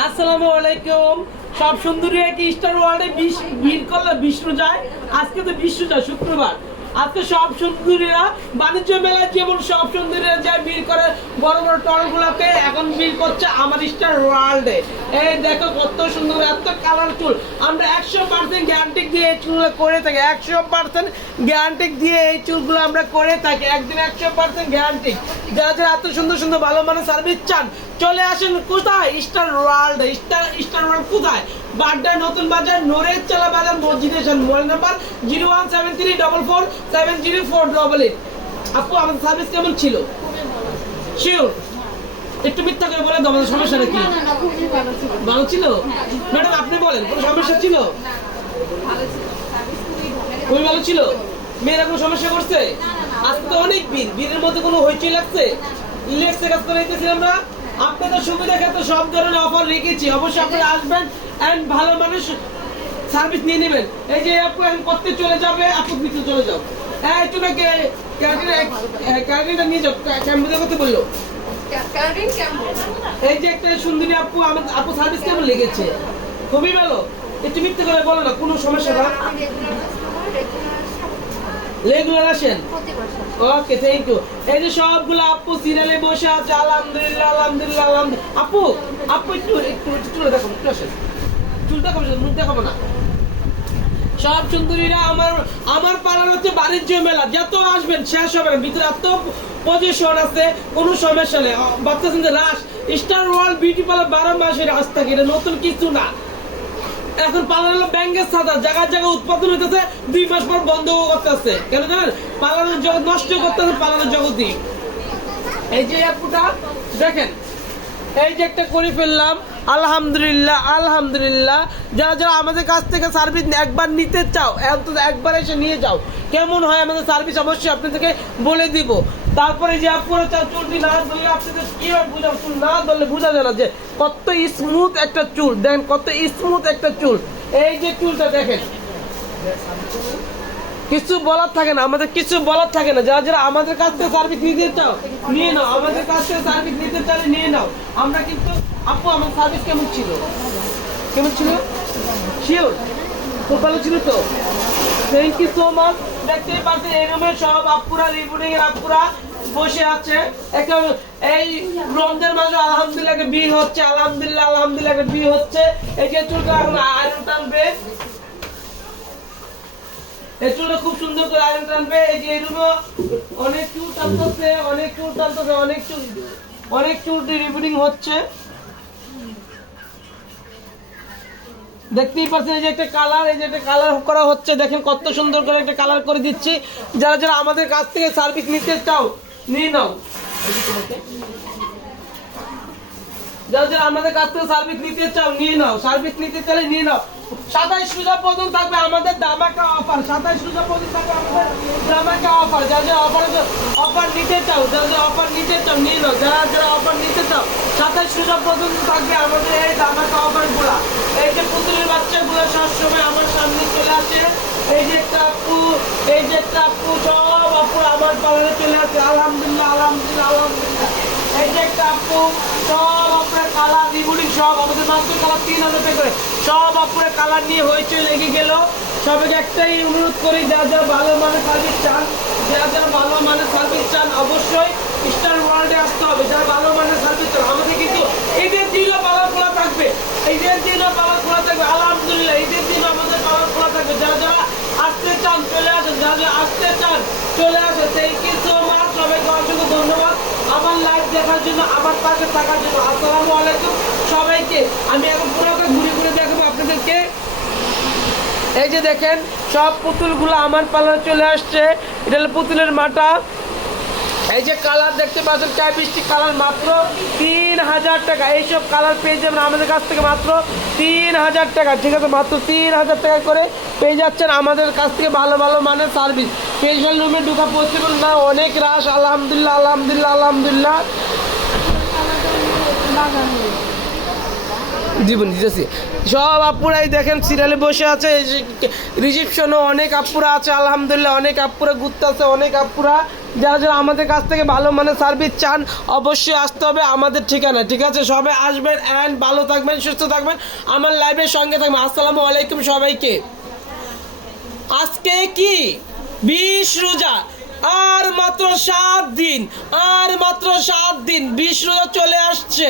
আসসালামু আলাইকুম। সব সুন্দরী একটি স্টার ওয়ার্ল্ডে ভিড় করলে বিষ্ণু যায় আজকে তো বিষ্ণু যায় শুক্রবার। আজকে সব সুন্দরীরা বাণিজ্য মেলায় যেমন সব সুন্দরীরা যায় ভিড় করে, বড় বড় টলগুলোকে এখন ভিড় করছে আমার স্টার ওয়ার্ল্ডে এই দেখো কত সুন্দর, এত কালার আমরা একশো পার্সেন্ট গ্যারান্টি দিয়ে এই চুলগুলো করে থাকি। একশো পার্সেন্ট গ্যারান্টি দিয়ে এই চুলগুলো আমরা করে থাকি। একদিন একশো পার্সেন্ট গ্যারান্টি যারা যারা এত সুন্দর সুন্দর ভালো মানের সার্ভিস চান চলে আসেন কোথায়? Star world star star world কোথায়? বাড্ডা নতুন বাজার নোরের চালা বাজার মসজিদের সামনে mobile number zero one seven three double four seven zero four double eight আপু আমাদের সার্ভিস কেমন ছিল? শিওর একটু মিথ্যা করে বলে দাও আমাদের সমস্যাটা কি? না না না খুবই ভালো ছিল। ম্যাডাম আপনি বলেন কোনো সমস্যা ছিল? খুবই ভালো ছিল। মেয়েরা কোনো সমস্যা করছে? আজকে তো অনেক ভিড় ভিড়ের মধ্যে কোনো হইচই লাগছে? রিল্যাক্সে কাজ করে আমরা আপনাদের সুবিধা ক্ষেত্রে সব ধরনের অফার রেখেছি। অবশ্যই আপনারা আসবেন এন্ড ভালো মানুষ সার্ভিস নিয়ে নেবেন। এই যে আপু এখন করতে চলে যাবে আপু ভিতরে চলে যাও। হ্যাঁ তুমি ক্যারিটা নিয়ে যাও। ক্যামেরা করতে বলল। এই যে একটা সুন্দরী আপু আমার আপু সার্ভিস কেমন লেগেছে? খুবই ভালো। একটু মিথ্যে করে বলো না কোনো সমস্যা না রেগুলার আসেন? ওকে থ্যাংক ইউ এই যে সবগুলো আপু সিরিয়ালে বসে আছে আলহামদুলিল্লাহ আলহামদুলিল্লাহ আলহামদুলিল্লাহ। আপু আপু একটু একটু চুলে দেখো একটু আসেন। চুল দেখাবো মুখ দেখাবো না। সব সুন্দরীরা আমার আমার পাড়ার হচ্ছে বাণিজ্য মেলা। যত আসবেন শেষ হবে না। ভিতরে এত পজিশন আছে কোনো সমস্যা নেই। ভাবতেছেন রাস স্টার ওয়ার্ল্ড বিউটি পার্লার বারো মাসের রাস থাকে এটা নতুন কিছু না। এখন পার্লার হলো ব্যাংকের সাদা, জায়গায় জায়গায় উৎপাদন হইতেছে, দুই মাস পর বন্ধ করতেছে। কেন জানেন? পালানোর জগৎ নষ্ট করতেছে পালানোর জগৎই। এই যে অ্যাপটা দেখেন, এই যে একটা করে ফেললাম আলহামদুলিল্লাহ আলহামদুলিল্লাহ। যারা যারা আমাদের কাছ থেকে সার্ভিস একবার নিতে চাও, অন্তত একবার এসে নিয়ে যাও। কেমন হয় আমাদের সার্ভিস অবশ্যই আপনাদেরকে বলে দিব। তারপরে যে আপনারা চুলটি না ধরলে আপনাদের কীভাবে বুঝাবো? চুল না ধরলে বোঝা যায় না যে কত স্মুথ একটা চুল। দেখেন কত স্মুথ একটা চুল। এই যে চুলটা দেখেন। কিছু বলার থাকে না, আমাদের কিছু বলার থাকে না। যারা যারা আমাদের কাছ থেকে সার্ভিস নিতে চাও, নিয়ে নাও। আমাদের কাছ থেকে সার্ভিস নিতে চাইলে নিয়ে নাও। আমরা কিন্তু, আপু, আমার সার্ভিস কেমন ছিল? কেমন ছিল? শিওর খুব ভালো ছিল তো? থ্যাংক ইউ সো মাচ দেখতেই পাচ্ছেন, এই রুমে সব আপুরা রিপোর্টিং এর আপুরা বসে আছে। এই রমজান মাসে আলহামদুলিল্লাহ বিয়ে হচ্ছে, আলহামদুলিল্লাহ আলহামদুলিল্লাহ বিয়ে হচ্ছে। যে চুলটা এখন আয়রন টানবে। এই খুব সুন্দর করে আয়রন টানবে অনেক চুল অনেক চুল টানতেছে হচ্ছে। দেখতেই পাচ্ছেন, এই যে একটা কালার এই যে একটা কালার করা হচ্ছে, দেখেন কত সুন্দর করে একটা কালার করে দিচ্ছি। যারা যারা আমাদের কাছ থেকে সার্ভিস নিতে চাও, নিয়ে নাও। যারা আমাদের কাছ থেকে সার্ভিস নিতে চাও, নিয়ে নাও। সার্ভিস নিতে চাইলে নিয়ে নাও। সাতাইশ রোজা পর্যন্ত থাকবে আমাদের দামাকা অফার সাতাইশ রোজা পর্যন্ত থাকবে আমাদের দামাকা অফার যারা যারা অফার অফার নিতে চাও, যারা যারা অফার নিতে চাও, নিয়ে যারা যারা অফার নিতে চাও, সাতাইশ রোজা পর্যন্ত থাকবে আমাদের এই দামাকা অফারগুলা। এই যে পুতুলের বাচ্চাগুলো সবসময় আমার সামনে চলে আসে। এই যে একটা এই যে একটা সব আপু আমার পালনে চলে আসে। আলহামদুলিল্লাহ আলহামদুলিল্লাহ আলহামদুলিল্লাহ। এই যে একটা সব আপনার কালার রিবুডিং সব আমাদের মাত্র কালার তিন হাজার করে। সব আপনার কালার নিয়ে হয়েছে লেগে গেল। সবাইকে একটাই অনুরোধ করি যারা যারা ভালো মানের সার্ভিস চান যারা যারা ভালো মানের সার্ভিস চান, অবশ্যই স্টার ওয়ার্ল্ডে আসতে হবে। যারা ভালো মানের সার্ভিস চান, আমাদের কিন্তু ঈদের দিনও পালার খোলা থাকবে। ঈদের দিনও পালার খোলা থাকবে, আলহামদুলিল্লাহ, ঈদের দিন আমাদের পালার খোলা থাকবে। যারা যারা আসতে চান, চলে আসেন যারা যারা আসতে চান, চলে আসেন। থ্যাংক ইউ সো মাচ সবাইকে অসংখ্য ধন্যবাদ। আমার লাইভ দেখার জন্য, আমার পাশে থাকার জন্য। আসসালামু আলাইকুম সবাইকে। আমি এখন পুরো ঘুরে আপনাদেরকে এই যে দেখেন, সব পুতুলগুলো আমার পালার চলে আসছে। এটা হলো পুতুলের মাটা। এই যে কালার দেখতে পাচ্ছেন চায় কালার মাত্র তিন হাজার টাকা। এইসব কালার পেয়ে যাবেন আমাদের কাছ থেকে মাত্র তিন হাজার টাকা। ঠিক আছে, মাত্র তিন হাজার টাকা করে পেয়ে যাচ্ছেন আমাদের কাছ থেকে ভালো ভালো মানের সার্ভিস। ফেশিয়াল রুমে ঢুকা পসিবল না, অনেক রাশ আলহামদুলিল্লাহ আলহামদুলিল্লাহ আলহামদুলিল্লাহ। জীবন দিতেছি। সব আপুরাই দেখেন, সিরিয়ালে বসে আছে রিসিপশনও অনেক আপুরা আছে, আলহামদুলিল্লাহ অনেক আপুরা ঘুরতে আছে অনেক আপুরা। যারা যারা আমাদের কাছ থেকে ভালো মানের সার্ভিস চান, অবশ্যই আসতে হবে আমাদের ঠিকানা, ঠিক আছে? সবাই আসবেন অ্যান্ড ভালো থাকবেন, সুস্থ থাকবেন। আমার লাইভের সঙ্গে থাকবেন। আসসালামু আলাইকুম সবাইকে। আজকে কি? বিশ রোজা। আর মাত্র সাত দিন, আর মাত্র সাত দিন, বিশ রোজা চলে আসছে।